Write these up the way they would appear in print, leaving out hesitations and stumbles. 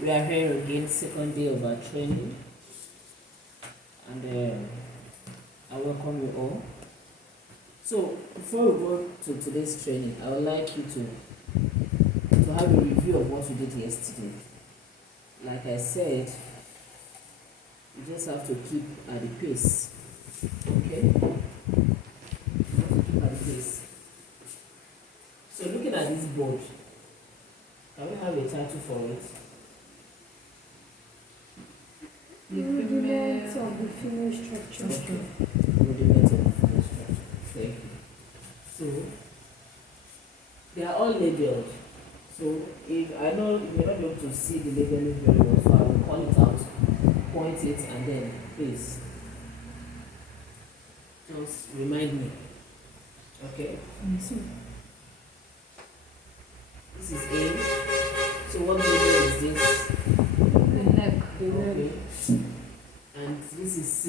We are here again, second day of our training, and I welcome you all. So, before we go to today's training, I would like you to have a review of what we did yesterday. Like I said, you just have to keep at the pace, okay? You have to keep at the pace. So, looking at this board, can we have a title for it? The rudiments of the female structure. Rudiments of the female structure. Thank you. So, they are all labeled. So, if I know you may not be able to see the labeling very well, so I will call it out, point it, and then please just remind me. Okay? This is A. So, what label is this? The neck. Okay. And this is C.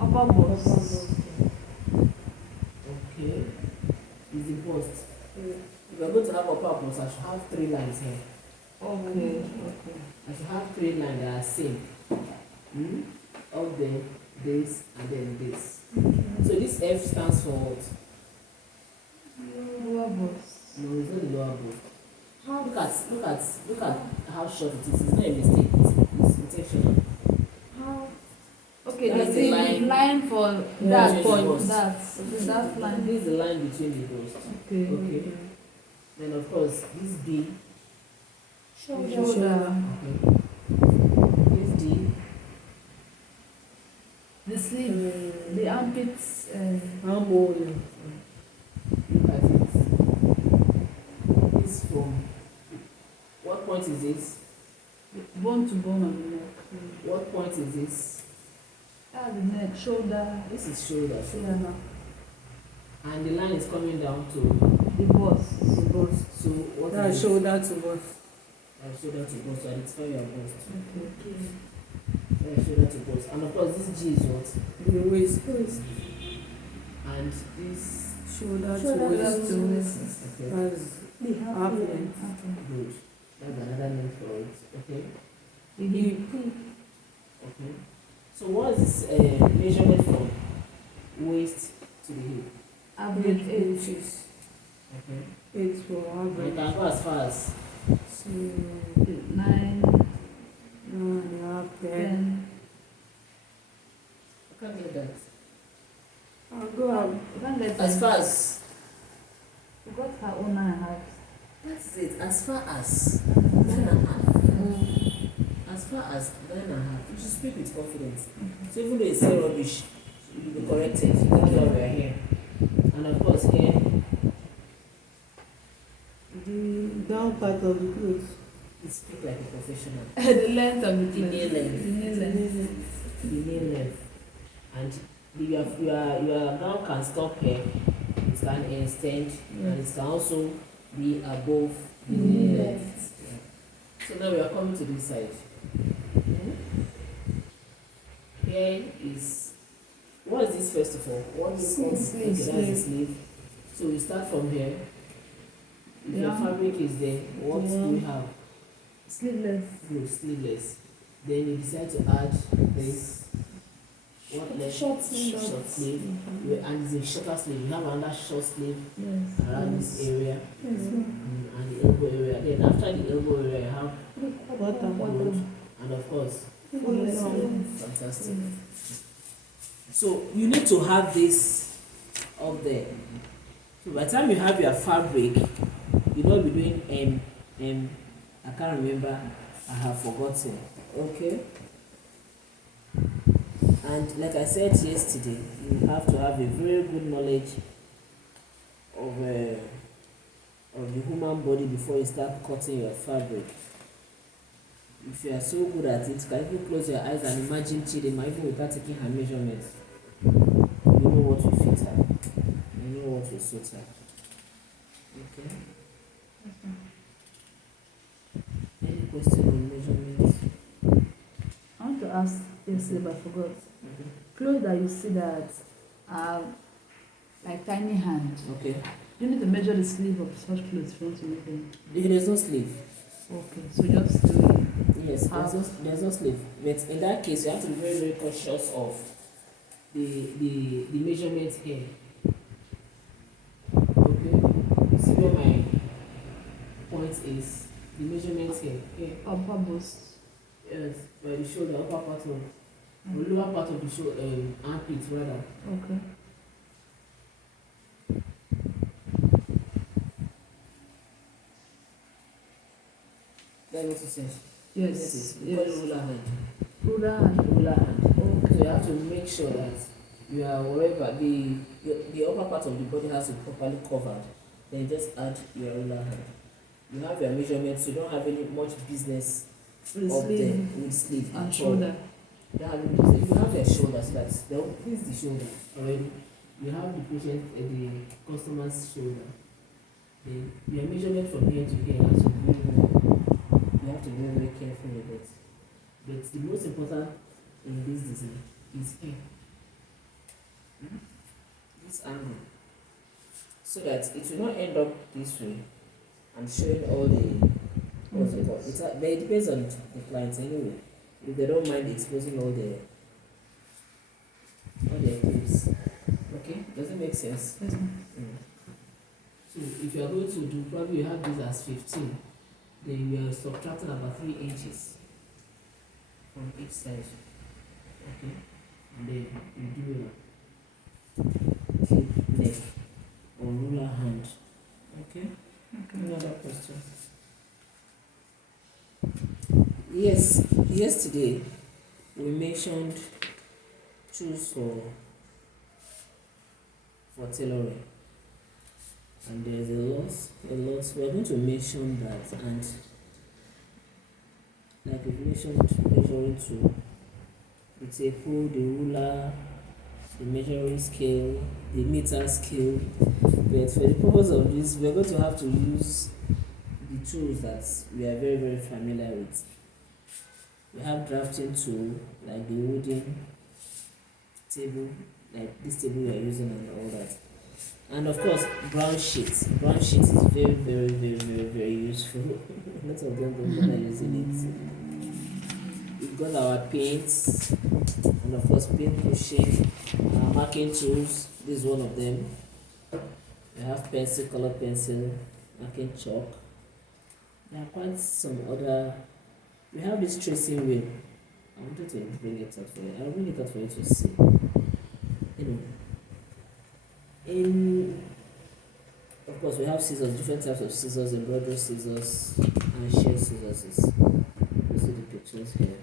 Upper bust. Okay. Is the bust. If we are going to have upper bust, I should have 3 lines here. Okay. I should have 3 lines that are same. Up there, this, and then this. So this F stands for what? Lower bust. No, it's not the lower bust. Look at how short it is. It's not a mistake. It's intentional. How? Okay, That's there's the a line for Yeah, that between point. the bust. That line. This is the line between the bust. Okay. Then of course this D. Shoulder. Okay. This D. The sleeve. The armpits. Look at it. This from what point is this? Bone to bone of the neck. What point is this? The neck. Shoulder. This is shoulder. Yeah. And the line is coming down to The bust. the bust. So what That's is shoulder to bust. shoulder to bust? So identify your bust. Okay. Shoulder to bust. And of course this G is what? The waist. And this Shoulder to Shoulder waist. to waist. okay. That's The half length. Good. That's another name for it. Okay. The hip. Okay. So what is this measurement from waist to the hip? Average 8 inches. Okay. 8 for And you average. can go as far as So 9, 9.5, 10. 10. I can't get that. I'll go out. You can't let As her. far as You got her own 9.5. that's it. As far as 9.5. As far as 9.5. You should speak with confidence. So even though you say rubbish, you'll be corrected. That's why we are here. And of course here, The down part of the clothes. you speak like a professional. The length of the The nail clothes. length. The nail length. The nail length. And your gown can stop here. It can extend, and it can also be above the nail length. Yeah. So now we are coming to this side. Here is, what is this first of all? What do you call Sleeve. Okay, that's the sleeve. So we start from here. If your Yeah. fabric is there, what do we have? Sleeveless. Good, sleeveless. Then you decide to add this. What length? Short sleeve. Short sleeve. And it's a shorter sleeve. You have another short sleeve Yes. around this area Yes. and the elbow area. Then after the elbow area, you have Bottom. and of course, Full fantastic. So you need to have this up there. So by the time you have your fabric, you don't be doing I can't remember. I have forgotten. Okay. And like I said yesterday, you have to have a very good knowledge of the human body before you start cutting your fabric. If you are so good at it, can you close your eyes and imagine Chidima even without taking her measurements? You know what will fit her. You know what will suit her. Okay. Any question on measurements? I want to ask yesterday, but I forgot. Clothes that you see that are like tiny hands. Okay. You need to measure the sleeve of such clothes if you want to make them. There's no sleeve. Okay, so just do it. Yes, Half. there's no sleeve. But in that case, you have to be very, very cautious of the measurement here. Okay? See where my point is? The measurement here. Here. Upper bust. Yes, by the shoulder, upper part of the lower part of the shoulder, armpit rather. Okay. That's what it says. Yes. We call it ruler hand. Ruler and Ruler hand. okay. So you have to make sure that you are wherever the upper part of the body has to be properly covered. Then you just add your ruler hand. You have your measurements, you don't have any much business With up there sleeve with sleeve and at all. shoulder. You don't have any business. You have your shoulder, so that's this is the shoulder already. You have the patient the customer's shoulder. Then your measurement from here to here has to be you have to be very, very careful with it. But the most important in this design is here. This angle. So that it will not end up this way and showing all the what's it called? But it depends on the clients anyway. If they don't mind exposing all their clips. Okay? Does it make sense? Yes, ma'am. So if you are going to do, probably you have this as 15, then you are subtracting about 3 inches from each side. Okay? And then you do a clip neck or ruler hand. Okay? Any other question? Yes, yesterday we mentioned tools for tailoring. And there's a lot. We're going to mention that, and like we mentioned, measuring tool, the tape, the ruler, the measuring scale, the meter scale. But for the purpose of this, we're going to have to use the tools that we are very, very familiar with. We have drafting tool, like the wooden table, like this table we are using and all that. And of course, brown sheet. Brown sheet is very, very, very, very, very useful. Lots of them don't bother using it. We've got our paints, and of course, paint pushing, our marking tools. This is one of them. We have pencil, color pencil, marking chalk. There are quite some other. We have this tracing wheel. I wanted to bring it up for you. I'll bring it up for you to see. Of course, we have scissors, different types of scissors, embroidery scissors, and shear scissors. You see the pictures here.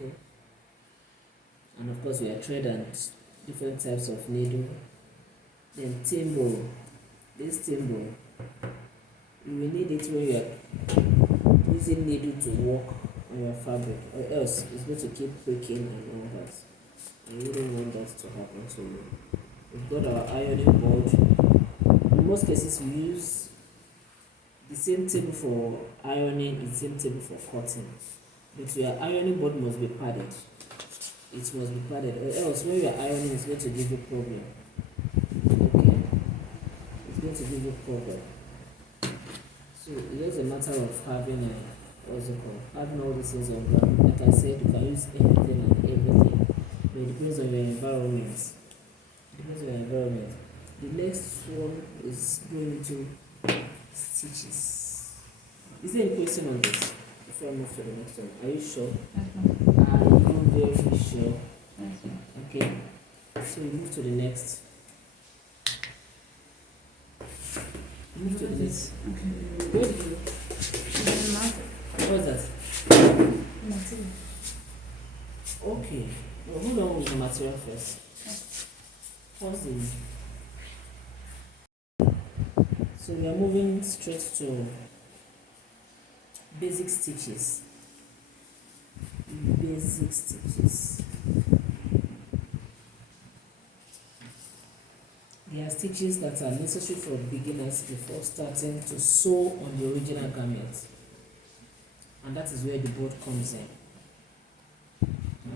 Okay. And of course, we have thread and different types of needle. Then thimble. This thimble, you will need it when you are using needle to work on your fabric, or else it's going to keep breaking and all that. And you don't want that to happen to you. We've got our ironing board. In most cases, we use the same table for ironing, the same table for cutting. But your ironing board must be padded. It must be padded, or else when you are ironing, it's going to give you problem. Okay? It's going to give you problem. So it's just a matter of having having all these things on ground. Like I said, you can use anything and everything. But it depends on your environment. The next one is going into stitches. Is there any question on this before I move to the next one? Are you sure? Yes, Are you very sure? ma'am. Okay. So we move to the next. Move to the next. Okay. Where did you? What's that? Material. Okay. Well, hold on with the material first. What's the? So we are moving straight to basic stitches. Basic stitches. There are stitches that are necessary for beginners before starting to sew on the original garment. And that is where the board comes in.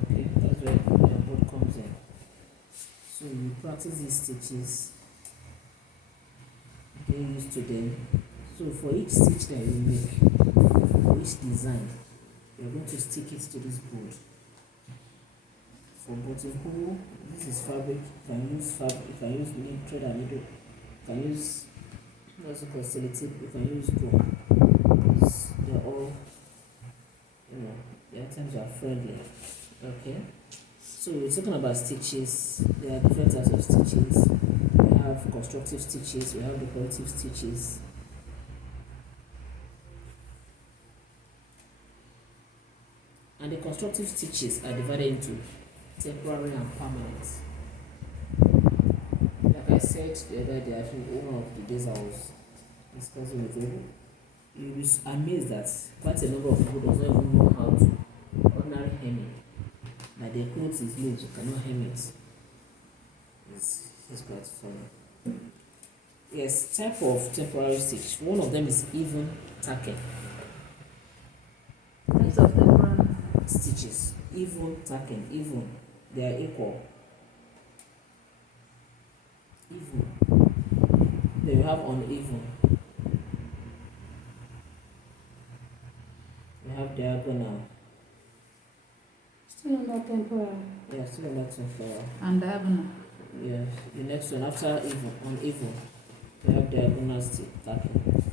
Okay, that's where the board comes in. So you practice these stitches getting used to them. So for each stitch that you make, for each design, you're going to stick it to this board. For buttonhole, this is fabric. You can use fabric. You can use thread and needle. You can use what's it called, sellotape. You can use glue. They're all, the items are friendly. Okay. So we're talking about stitches. There are different types of stitches. We have constructive stitches. We have decorative stitches. And the constructive stitches are divided into temporary and permanent. Like I said the other day, I think one of the days I was discussing with you, you'll be amazed that quite a number of people does not even know how to ordinary hemming. Like their clothes is loose, you cannot hem it. It's quite funny. Yes, type of temporary stitch. One of them is even tacking. Types of temporary Stitches. Even tacking. Even. They are equal. Even. Then you have uneven. You have diagonal. Still not temporary. Yeah, still not temporary. and diagonal. Yeah, the next one after even, uneven, you have diagonal tacking.